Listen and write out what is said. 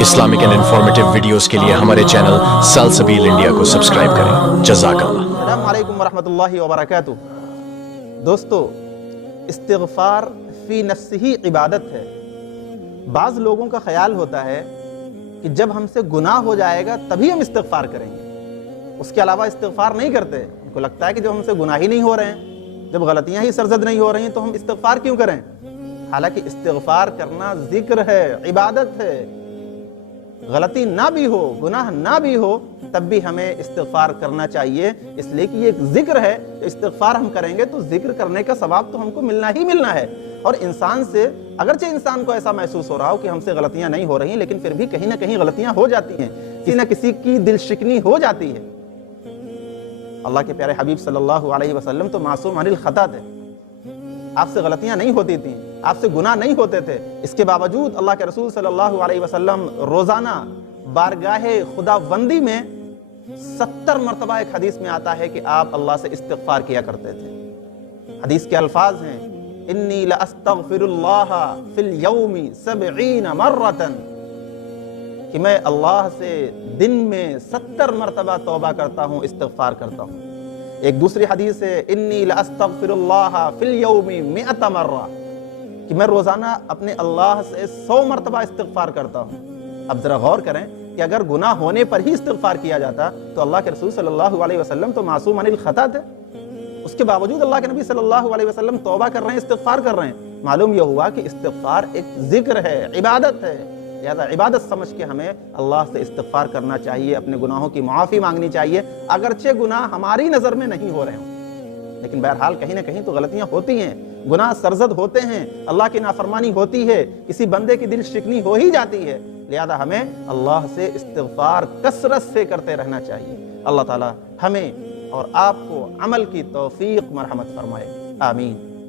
Islamic and informative videos کے لیے ہمارے چینل سلسبیل انڈیا کو سبسکرائب کریں۔ جزاک اللہ۔ السلام علیکم ورحمۃ اللہ وبرکاتہ۔ دوستو، استغفار فی نفسہ ہی عبادت ہے۔ بعض لوگوں کا خیال ہوتا ہے کہ جب ہم سے گناہ ہو جائے گا تبھی ہم استغفار کریں گے، اس کے علاوہ استغفار نہیں کرتے۔ ان کو لگتا ہے کہ جب ہم سے گناہ ہی نہیں ہو رہے ہیں، جب غلطیاں ہی سرزد نہیں ہو رہی ہیں تو ہم استغفار کیوں کریں؟ حالانکہ استغفار کرنا ذکر ہے، عبادت ہے۔ غلطی نہ بھی ہو، گناہ نہ بھی ہو، تب بھی ہمیں استغفار کرنا چاہیے، اس لیے کہ یہ ایک ذکر ہے۔ استغفار ہم کریں گے تو ذکر کرنے کا ثواب تو ہم کو ملنا ہی ملنا ہے۔ اور انسان سے، اگرچہ انسان کو ایسا محسوس ہو رہا ہو کہ ہم سے غلطیاں نہیں ہو رہی ہیں، لیکن پھر بھی کہیں نہ کہیں غلطیاں ہو جاتی ہیں، کسی نہ کسی کی دل شکنی ہو جاتی ہے۔ اللہ کے پیارے حبیب صلی اللہ علیہ وسلم تو معصوم عن الخطا تھے، آپ سے غلطیاں نہیں ہوتی تھیں، آپ سے گناہ نہیں ہوتے تھے۔ اس کے باوجود اللہ کے رسول صلی اللہ علیہ وسلم روزانہ بارگاہ خداوندی میں 70 مرتبہ، ایک حدیث میں آتا ہے کہ آپ اللہ سے استغفار کیا کرتے تھے۔ حدیث کے الفاظ ہیں، انی لاستغفر اللہ فی اليوم 70 مرۃ، کہ میں اللہ سے دن میں 70 مرتبہ توبہ کرتا ہوں، استغفار کرتا ہوں۔ ایک دوسری حدیث ہے، انی لاستغفر اللہ فی اليوم 100 مرہ، کہ میں روزانہ اپنے اللہ سے 100 مرتبہ استغفار کرتا ہوں۔ اب ذرا غور کریں کہ اگر گناہ ہونے پر ہی استغفار کیا جاتا تو اللہ کے رسول صلی اللہ علیہ وسلم تو معصوم عن الخطا تھے، اس کے باوجود اللہ کے نبی صلی اللہ علیہ وسلم توبہ کر رہے ہیں، استغفار کر رہے ہیں۔ معلوم یہ ہوا کہ استغفار ایک ذکر ہے، عبادت ہے، لہذا عبادت سمجھ کے ہمیں اللہ سے استغفار کرنا چاہیے، اپنے گناہوں کی معافی مانگنی چاہیے، اگرچہ گناہ ہماری نظر میں نہیں ہو رہے ہوں، لیکن بہرحال کہیں نہ کہیں تو غلطیاں ہوتی ہیں، گناہ سرزد ہوتے ہیں، اللہ کی نافرمانی ہوتی ہے، کسی بندے کی دل شکنی ہو ہی جاتی ہے، لہذا ہمیں اللہ سے استغفار کثرت سے کرتے رہنا چاہیے۔ اللہ تعالی ہمیں اور آپ کو عمل کی توفیق مرحمت فرمائے، آمین۔